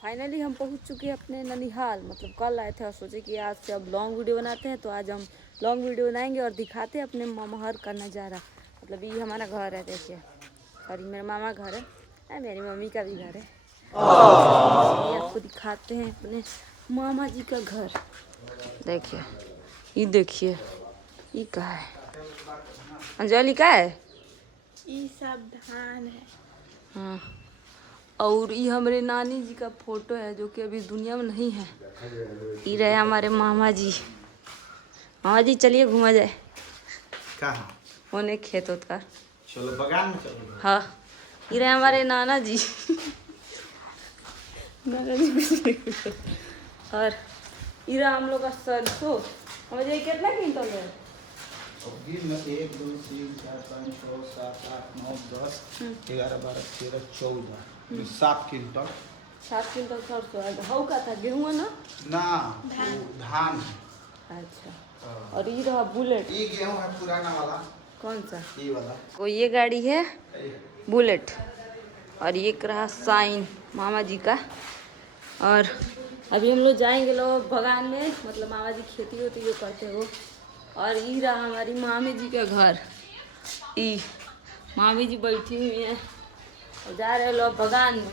Finally हम पहुंच चुके हैं अपने ननिहाल। मतलब कल आए थे और सोचे कि आज से अब लॉन्ग वीडियो बनाते हैं, तो आज हम लॉन्ग वीडियो बनाएंगे और दिखाते हैं अपने मामाहर का नज़ारा। मतलब ये हमारा घर है, देखिए। सॉरी, मेरा मामा घर है, मेरी मम्मी का भी घर है। ये आपको दिखाते हैं अपने मामा जी का घर। देखिए, ये देखिए, ये क्या है? अंजलि क्या है? ये सब धान है। हाँ, और ये हमारे नानी जी का फोटो है जो कि अभी दुनिया में नहीं है। ये रहे हमारे मामा जी। मामा जी चलिए घूमा जाए। कहाँ? होने खेत होत का। चलो बगान में चलो। हाँ, ये रहे हमारे नाना जी। नाना जी और ये रहा हम लोग का सरसों। मुझे कितना क्विंटल है? 1 2 3 4 5 6 7 8 9 10 11 12 13 14 7 क्विंटल। 7 क्विंटल सरसों है। हऊ का था गेहूँ ना? ना, धान है। अच्छा, और ये रहा बुलेट। ये गेहूं है पुराना वाला। कौन सा? ये वाला। वो ये गाड़ी है बुलेट, और ये रहा साइन मामा जी का। और अभी हम लोग जाएंगे लोग बगान में, मतलब मामा जी खेती होती जो करते हो। और ये रहा हमारी मामी जी का घर। ई मामी जी बैठी हुई हैं और जा रहे लोग बगान में।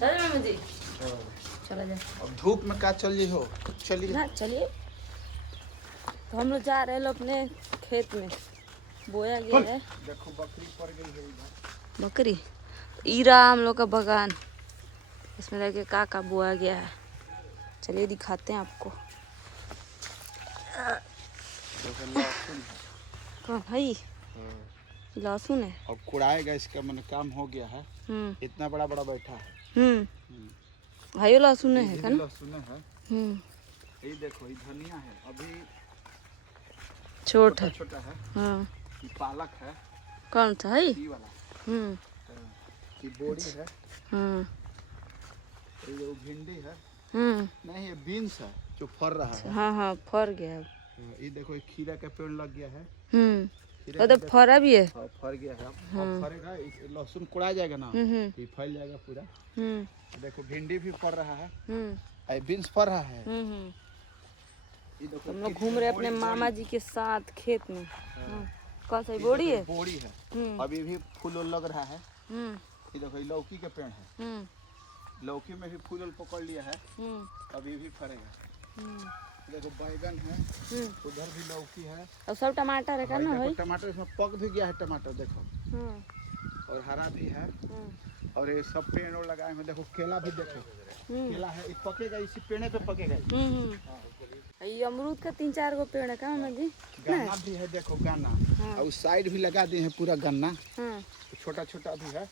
चलो मामा जी, चला जाए। अब धूप में का चलिए हो, चलिए ना चलिए। तो हम लोग जा रहे हैं लोग अपने खेत में, बोया गया है। देखो बकरी पड़ गई है इधर। बकरी? ई रहा हम लोग का बगान। इसमें देखिए का बोया गया है। चलिए दिखाते हैं आपको। कौन है? लहसुन है। अब कुड़ाएगा, इसका मन काम हो गया है। इतना बड़ा बड़ा बैठा है। भाइयों लहसुन है का ना? लहसुन है। ये देखो, ये धनिया है, अभी छोटा है। छोटा है। हाँ, ये पालक है। कौन सा है? ये वाला। ये बोरी है। ये जो भिंडी है। नहीं, ये बीन्स है जो फर रहा है। हाँ हाँ, फर गया है। ये देखो, एक खीरा का पेड़ लग गया है। तो फरा भी है। हाँ, फर गया है। अब फरेगा, लहसुन कुड़ा जाएगा ना, ये फैल जाएगा पूरा। देखो भिंडी भी फर रहा है। बीन्स फर रहा है। ये देखो, हम लोग घूम रहे अपने मामा जी के साथ खेत में। कौन सा बोरी है? बोरी है। अभी भी फूल लग रहा है। ये देखो, लौकी का पेड़ है। लौकी में भी फूल पकड़ लिया है। अभी भी फरेगा। देखो बैगन है, उधर भी लौकी है, और सब टमाटर है का ना भाई? टमाटर इसमें पक भी गया है। टमाटर देखो, और हरा भी है। और ये सब पेड़ और लगाए हैं। देखो केला भी, देखो केला है, ये पकेगा, इसी पेड़ पे पकेगा। ये अमरूद का 3-4 गो पेड़ है का मामा जी? गन्ना भी है, देखो गन्ना। और उस साइड भी लगा दिए हैं पूरा गन्ना। छोटा छोटा भी है,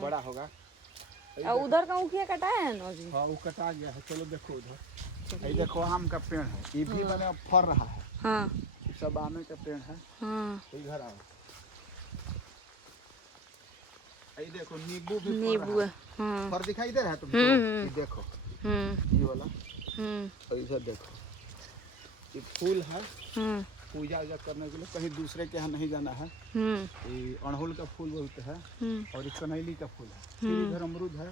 बड़ा होगा। और उधर का उखिया कटाया है ना जी? हाँ, वो कटा गया है। चलो देखो उधर, ये देखो आम का पेड़ है, ये भी मैंने अब फर रहा है। हाँ, ये सब आमे का पेड़ है। इधर आओ, ये देखो नींबू भी नींबू है। फर दिखाई दे रहा है तुमको? ये देखो, ये वाला। और इधर देखो, ये फूल है। पूजा वूजा करने के लिए कहीं दूसरे के यहाँ नहीं जाना है। ये अड़हुल का फूल बोलते हैं, और ये कनैली का फूल है। फिर इधर अमरूद है,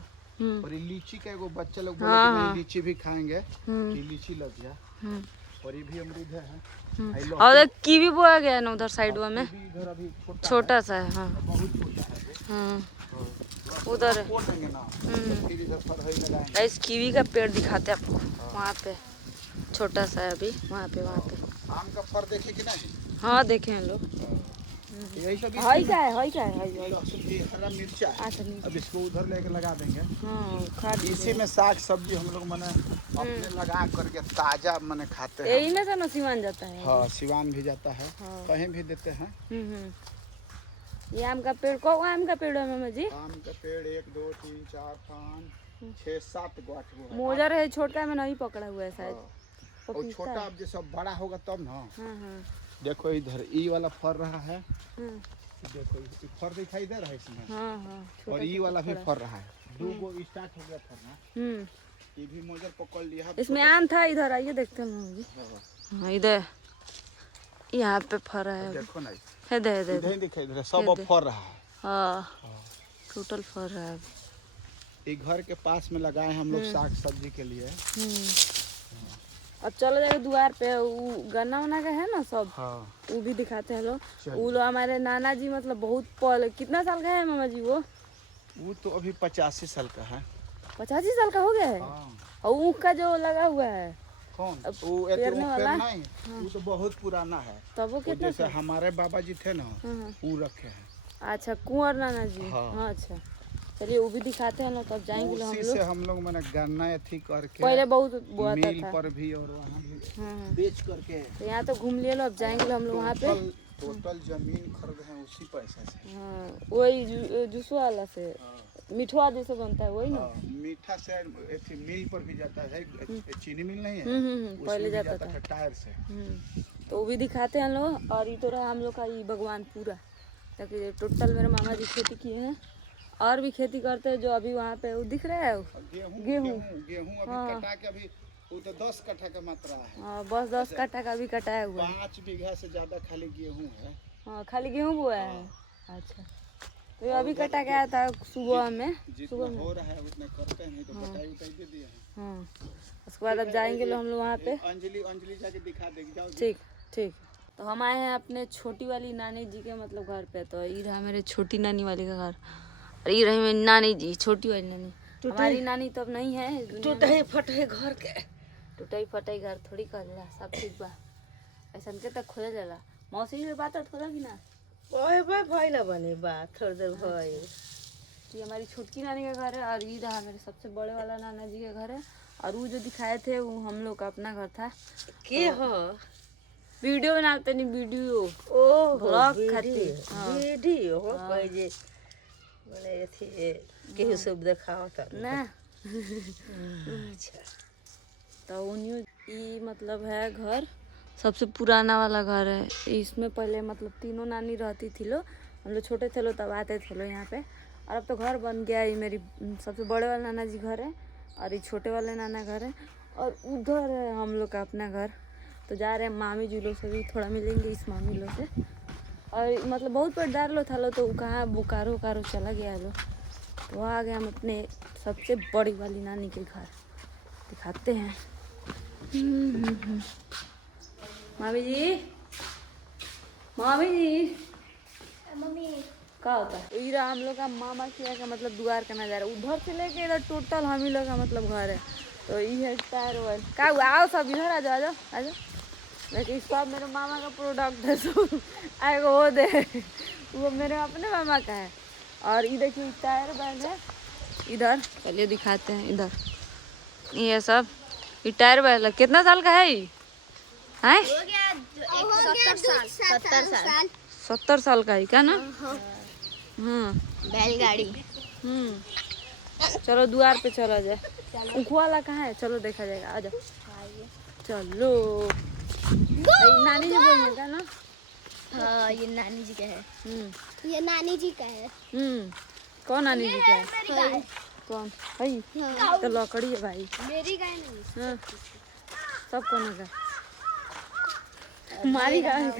और ये लीची का एगो बच्चे लोग बोले कि नहीं लीची भी खाएंगे। ये लीची लग गया, और ये भी अमरूद है। और कीवी बोया गया है ना उधर साइड में। इधर अभी छोटा सा है। हाँ, बहुत छोटा है। उधर है। फिर इधर फर है लगाएंगे। इस कीवी का पेड़ दिखाते हैं आपको। वहाँ पे छोटा सा है अभी। वहाँ पे आम का फर देखे कि नहीं? हाँ, देखे हैं लोग। यही सब हई का है। लहसुन भी, हरा मिर्चा। अब इसको उधर लेके लगा देंगे। हाँ, इसी में साग सब्जी हम लोग मने अपने लगा करके ताजा मने खाते हैं। यही में से ना सिवान जाता है। हाँ, सिवान भी जाता है। कहीं भी देते हैं। ये आम का पेड़ को आम का पेड़ है मामा जी? आम का पेड़ 1 2 3 4 5 6 7 गो 8 गो है। मोजा रहे छोटा में नहीं पकड़ा हुआ है शायद। और छोटा अब जैसे बड़ा होगा तब ना। देखो इधर ई वाला फर रहा है। देखो ये फर दिखाई दे रहा है इसमें। और ये वाला भी फर रहा है। 2 गो स्टार्ट हो गया फरना। ये भी मोजर पकड़ लिया। इसमें आम था। इधर आइए देखते हैं मामा जी। हाँ, इधर यहाँ पे फर है। देखो ना, इधर दिखाई दे रहा है, सब अब फर रहा है। हाँ, टोटल फर रहा है। ये घर के पास में लगाए हैं हम लोग साग सब्जी के लिए। अब चलो जाके द्वार पे वो गन्ना वन्ना का है ना सब, हाँ वो भी दिखाते हैं लोग। चलिए। वो लोग हमारे नाना जी मतलब बहुत पहले, कितना साल का है मामा जी वो? वो तो अभी 85 साल का है। 85 साल का हो गया है। हाँ। और ऊख का जो लगा हुआ है कौन? अब वो पेरने वाला? नहीं, वो तो बहुत पुराना है। तब वो वो कितना जैसे साल? हमारे बाबा जी थे ना, हाँ। वो रखे हैं। अच्छा, कुंवर नाना जी। हाँ। हाँ अच्छा, चलिए वो भी दिखाते हैं ना, तब जाएंगे हम उसी लोग। से हम लोग मैंने गन्ना अथी करके पहले बहुत बोआता मिल था। पर भी और वहाँ भी हाँ। बेच करके तो यहाँ तो घूम लिए लो, अब जाएंगे हम लोग वहाँ पे। टोटल जमीन खरीद है उसी पैसे से। हाँ, वही जूसो वाला से मिठुआ जैसे बनता है वही ना। हाँ, मीठा से अथी मिल पर भी जाता है, चीनी मिल नहीं है, पहले उसमें भी जाता था टायर से। तो वो भी दिखाते हैं हम लोग। और ये तो रहा हम लोग का ये भगवानपुरा, ताकि टोटल मेरे मामा जी खेती किए हैं और भी खेती करते हैं। जो अभी वहाँ पे वो दिख रहा है वो गेहूं अभी कटा के, अभी वो तो 10 कट्ठा का मात्रा है। हाँ, बस 10 कट्ठा का भी कटाया हुआ है। 5 बीघा से ज्यादा खाली गेहूं है। हाँ, खाली गेहूँ बोया है। अच्छा, तो ये अभी कटा गया था सुबह में। जितना हो रहा है उतने करते हैं, तो कटाई उटाई दे दिए हैं। हाँ, उसके बाद अब जाएंगे लोग हम लोग वहाँ पे। अंजलि जाके दिखा देगी, जाओ। ठीक ठीक। तो हम आए हैं अपने छोटी वाली नानी जी के मतलब घर पे। तो ये रहा मेरे छोटी नानी वाले का घर, और ये रही मेरी नानी जी, छोटी वाली नानी। हमारी नानी तो अब नहीं है इस दुनिया में। टूटे फटे घर के, टूटाई फटाई घर थोड़ी कर ला, सब ठीक बा। ऐसा के तक खोजा जाला। मौसी से बात थोड़ा भी ना। ओए भाई भइला बने बात थोड़ी देर भइल। ये हमारी छोटकी नानी का घर है, और ये रहा मेरे सबसे बड़े वाला नाना जी का घर है। और वो जो दिखाए थे वो हम लोग का अपना घर था। के हो? वीडियो बनाते नहीं, वीडियो ओ ब्लॉग खातिर। हाँ। वीडियो हो कोई जे बोले थी केहू सब दिखाओ त ना। अच्छा। तो उन्हीं ये मतलब है घर, सबसे पुराना वाला घर है। इसमें पहले मतलब तीनों नानी रहती थी लो, हम लोग छोटे थे लो तब आते थे लो यहाँ पे। और अब तो घर बन गया। ये मेरी सबसे बड़े वाले नाना जी घर है, और ये छोटे वाले नाना घर है, और उधर है हम लोग का अपना घर। तो जा रहे हैं मामी जी लोग से भी थोड़ा मिलेंगे, इस मामी लोग से। और मतलब बहुत पेटदार लो था लो, तो कहाँ बोकारो कारो चला गया लो, तो आ गए हम अपने सबसे बड़ी वाली नानी के घर। दिखाते हैं। मामी जी, मामी जी, मम्मी क्या होता है? इधर हम लोग का मामा किया का मतलब द्वार का नजारा, उधर से लेके इधर टोटल हम ही लोग का मतलब घर है। तो ये है टायर वायर का हुआ। आओ सब इधर आ जाओ, आ जाओ आ जाओ। लेकिन सब मेरे मामा का प्रोडक्ट है सब। आए वो दे, वो मेरे अपने मामा का है। और ये देखिए टायर बैग है इधर, चलिए दिखाते हैं इधर। ये सब ये टायर बैग कितना साल का है? ये है हो गया 70 साल 70 साल का है क्या ना? बैलगाड़ी। चलो द्वार पे चला जाए। उखु वाला कहाँ है? चलो देखा जाएगा, आ जाओ। चलो नानी जी बोलिए क्या ना? हाँ, ये नानी जी का है। ये नानी जी का है। कौन नानी जी का है? कौन भाई? तो लकड़ी है भाई। मेरी गाय नहीं। हाँ, सब कौन का हमारी गाय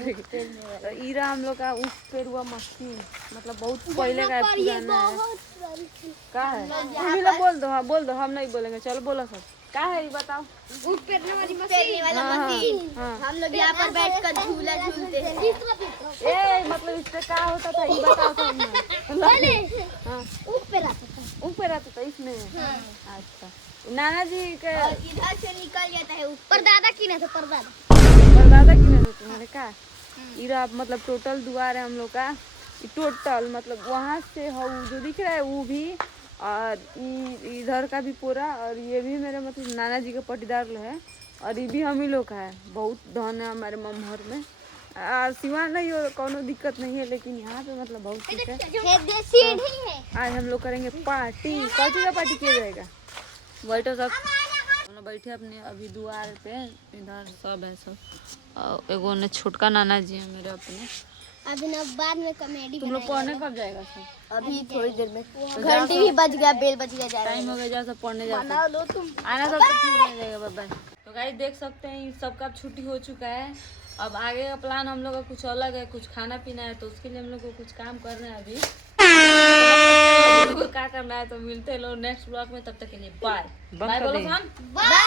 तो ईरा हम लोग का उस पेड़ हुआ मशीन, मतलब बहुत पहले का है, पुराना है। का है? तुम भी लोग बोल दो। हाँ बोल दो, हम नहीं बोलेंगे। चलो बोलो सब का है ये बताओ। ऊँट पेरने वाला मशीन। हम लोग यहाँ पर बैठकर झूला झूलते हैं। ए मतलब इससे क्या होता था ये बताओ तो हमें। हाँ, ऊपर आता था इसमें। अच्छा, नाना जी के इधर से निकल जाता है ऊपर। दादा की नहीं, परदादा की नहीं तुम्हारे का? इरा मतलब टोटल द्वार है हम लोग का। टोटल मतलब वहाँ से हो जो दिख रहा है वो भी, और इधर का भी पूरा, और ये भी मेरे मतलब नाना जी का पटीदार लो है, और ये भी हम ही लोग का है। बहुत धन है हमारे ममहर में। सिवा नहीं हो, कोनो दिक्कत नहीं है, लेकिन यहाँ पे मतलब बहुत कुछ है। आज हम लोग करेंगे पार्टी। कौन का पार्टी किया जाएगा? बैठो सब, हम लोग बैठे अपने अभी द्वार पे। इधर सब है सब, और एगो ने छोटका नाना जी है मेरे अपने। अभी ना बाद में कॉमेडी। तुम लोग पढ़ने कब जाएगा सब? अभी थोड़ी देर में। घंटी भी बज गया, बेल बज गया। टाइम हो गया, जाओ सब पढ़ने जाओ। तुम आना सब ठीक हो जाएगा। बाय। तो गाइस देख सकते हैं सबका छुट्टी हो चुका है। अब आगे का प्लान हम लोग का कुछ अलग है, कुछ खाना पीना है, तो उसके लिए हम लोग को कुछ काम करना है अभी। क्या करना है तो मिलते हैं लोग नेक्स्ट ब्लॉग में, तब तक के लिए बाय बाय बोलो हम। बाय।